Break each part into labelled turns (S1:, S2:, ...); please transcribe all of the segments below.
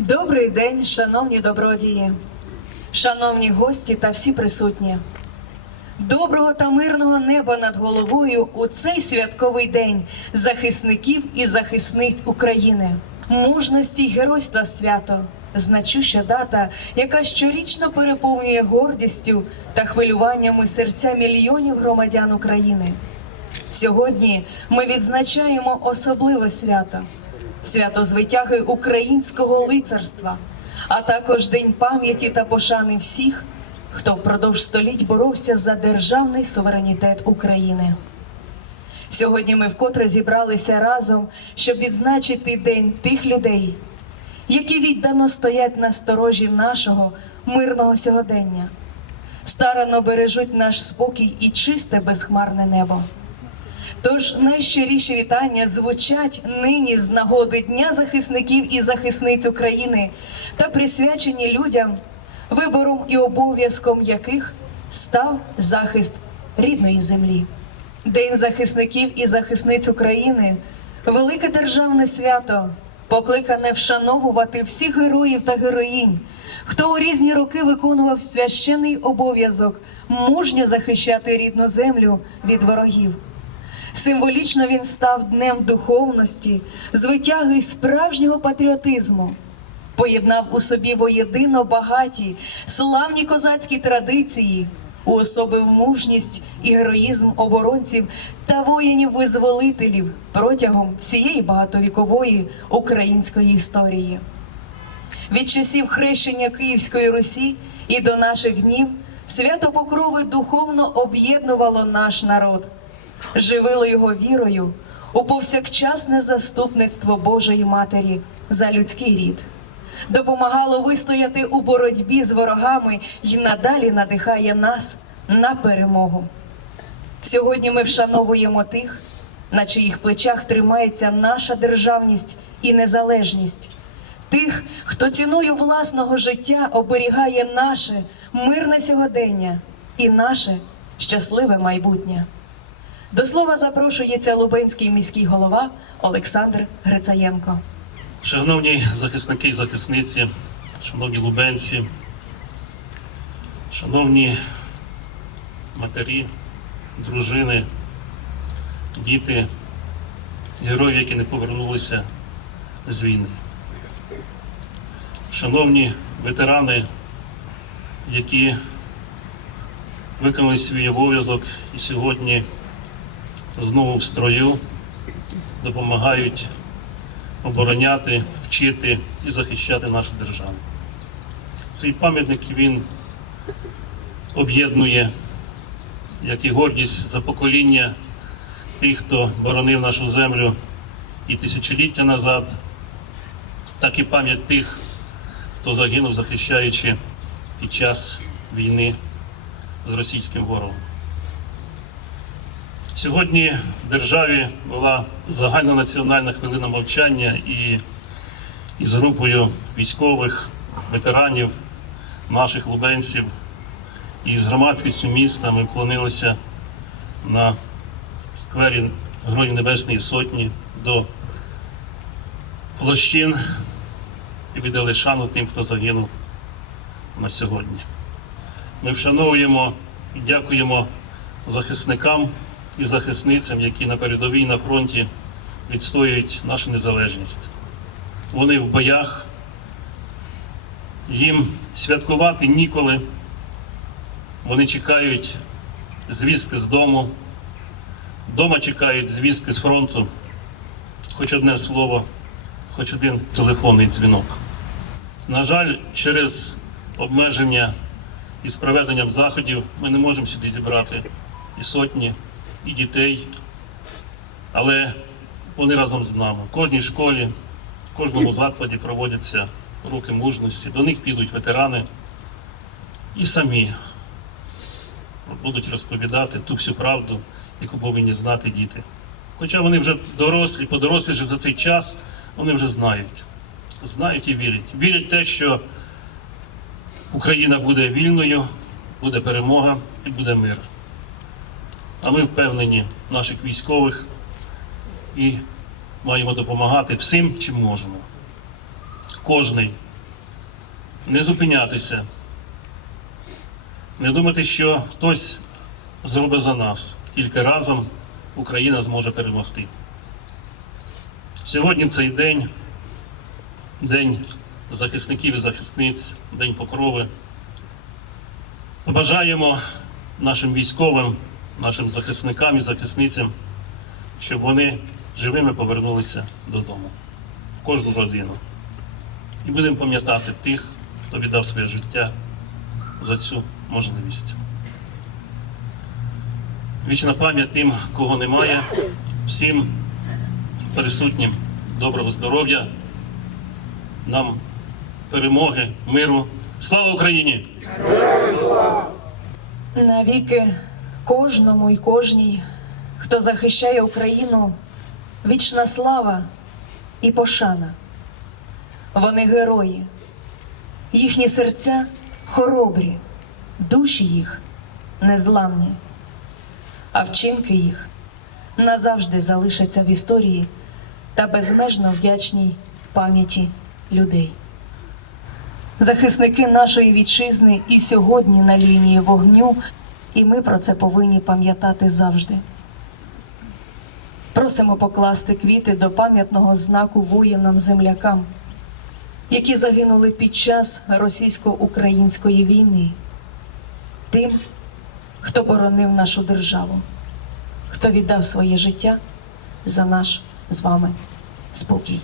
S1: Добрий день, шановні добродії, шановні гості та всі присутні. Доброго та мирного неба над головою у цей святковий день захисників і захисниць України, мужності й геройства свято, значуща дата, яка щорічно переповнює гордістю та хвилюваннями серця мільйонів громадян України. Сьогодні ми відзначаємо особливе свято свято звитяги українського лицарства, а також День пам'яті та пошани всіх, хто впродовж століть боровся за державний суверенітет України. Сьогодні ми вкотре зібралися разом, щоб відзначити день тих людей, які віддано стоять на сторожі нашого мирного сьогодення, старано бережуть наш спокій і чисте безхмарне небо. Тож найщиріші вітання звучать нині з нагоди Дня захисників і захисниць України та присвячені людям, вибором і обов'язком яких став захист рідної землі. День захисників і захисниць України велике державне свято, покликане вшановувати всіх героїв та героїнь, хто у різні роки виконував священний обов'язок мужньо захищати рідну землю від ворогів. Символічно він став днем духовності, звитяги й справжнього патріотизму, поєднав у собі воєдино багаті, славні козацькі традиції, уособив мужність і героїзм оборонців та воїнів-визволителів протягом всієї багатовікової української історії. Від часів хрещення Київської Русі і до наших днів свято Покрови духовно об'єднувало наш народ живило його вірою у повсякчасне заступництво Божої Матері за людський рід, допомагало вистояти у боротьбі з ворогами і надалі надихає нас на перемогу. Сьогодні ми вшановуємо тих, на чиїх плечах тримається наша державність і незалежність, тих, хто ціною власного життя оберігає наше мирне сьогодення і наше щасливе майбутнє. До слова запрошується Лубенський міський голова Олександр Грицаєнко.
S2: Шановні захисники і захисниці, шановні лубенці, шановні матері, дружини, діти, герої, які не повернулися з війни. Шановні ветерани, які виконали свій обов'язок і сьогодні знову в строю допомагають обороняти, вчити і захищати нашу державу. Цей пам'ятник він об'єднує як і гордість за покоління тих, хто боронив нашу землю і тисячоліття назад, так і пам'ять тих, хто загинув, захищаючи під час війни з російським ворогом. Сьогодні в державі була загальнонаціональна хвилина мовчання і із групою військових, ветеранів, наших лубенців і з громадськістю міста ми вклонилися на сквері Героїв Небесної Сотні до площин і віддали шану тим, хто загинув на сьогодні. Ми вшановуємо і дякуємо захисникам і захисницям, які на передовій на фронті відстоюють нашу незалежність. Вони в боях, їм святкувати ніколи. Вони чекають звістки з дому, вдома чекають звістки з фронту, хоч одне слово, хоч один телефонний дзвінок. На жаль, через обмеження із проведенням заходів ми не можемо сюди зібрати і сотні, і дітей, але вони разом з нами. В кожній школі, в кожному закладі проводяться уроки мужності, до них підуть ветерани і самі будуть розповідати ту всю правду, яку повинні знати діти. Хоча вони вже дорослі, подоросліші за цей час, вони вже знають. Знають і вірять. Вірять в те, що Україна буде вільною, буде перемога і буде мир. А ми впевнені наших військових і маємо допомагати всім, чим можемо. Кожний не зупинятися, не думати, що хтось зробить за нас, тільки разом Україна зможе перемогти. Сьогодні цей день, день захисників і захисниць, день покрови. Побажаємо нашим військовим, нашим захисникам і захисницям, щоб вони живими повернулися додому, в кожну родину. І будемо пам'ятати тих, хто віддав своє життя за цю можливість. Вічна пам'ять тим, кого немає, всім присутнім доброго здоров'я, нам перемоги, миру. Слава Україні!
S1: Навіки кожному і кожній, хто захищає Україну, вічна слава і пошана. Вони герої, їхні серця хоробрі, душі їх незламні, а вчинки їх назавжди залишаться в історії та безмежно вдячній пам'яті людей. Захисники нашої вітчизни і сьогодні на лінії вогню, і ми про це повинні пам'ятати завжди. Просимо покласти квіти до пам'ятного знаку воїнам-землякам, які загинули під час російсько-української війни, тим, хто боронив нашу державу, хто віддав своє життя за наш з вами спокій.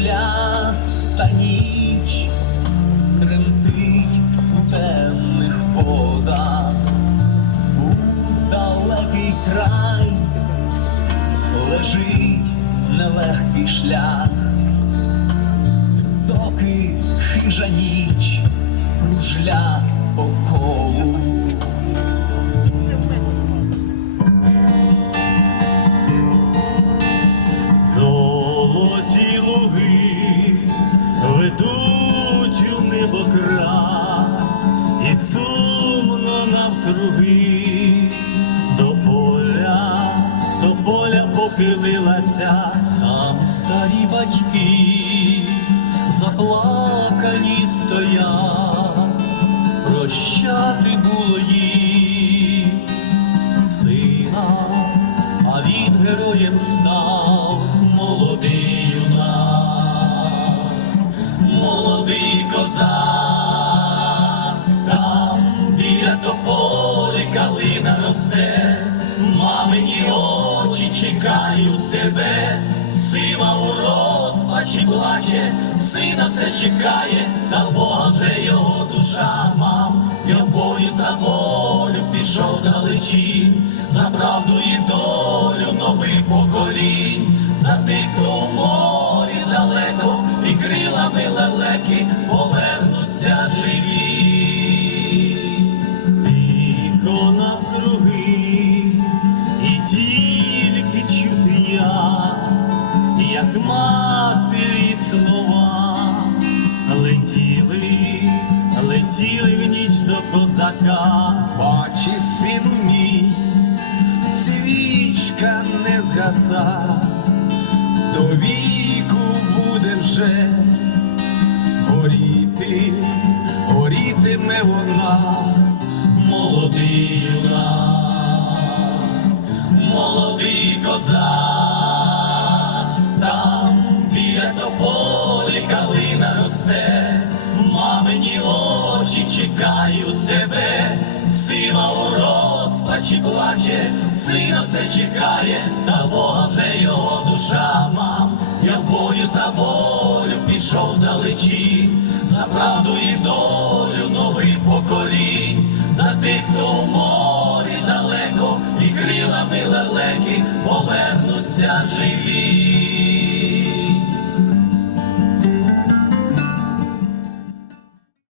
S3: Де ніч тремтить у темних водах, у далекий край лежить нелегкий шлях, доки хижа ніч кружля по колу.
S4: Він героєм плаче, сина все чекає, та Бога вже його душа мам, я бою за волю пішов далечі, за правду і долю нових поколінь, за тих, хто у морі далеко, і крилами лелеки
S3: Сину мій, свічка не згаса, до віку буде вже горіти, горітиме вона,
S4: молодий юнак,
S3: молодий козак, там біля тополі калина росте, мамині очі чекають тебе, сина у розпачі плаче, сина все чекає, та Бога вже його душа мам. Я бою за волю пішов далечінь, за правду і долю нових поколінь, за тих, хто в морі далеко, і крилами лелеки повернуться живі.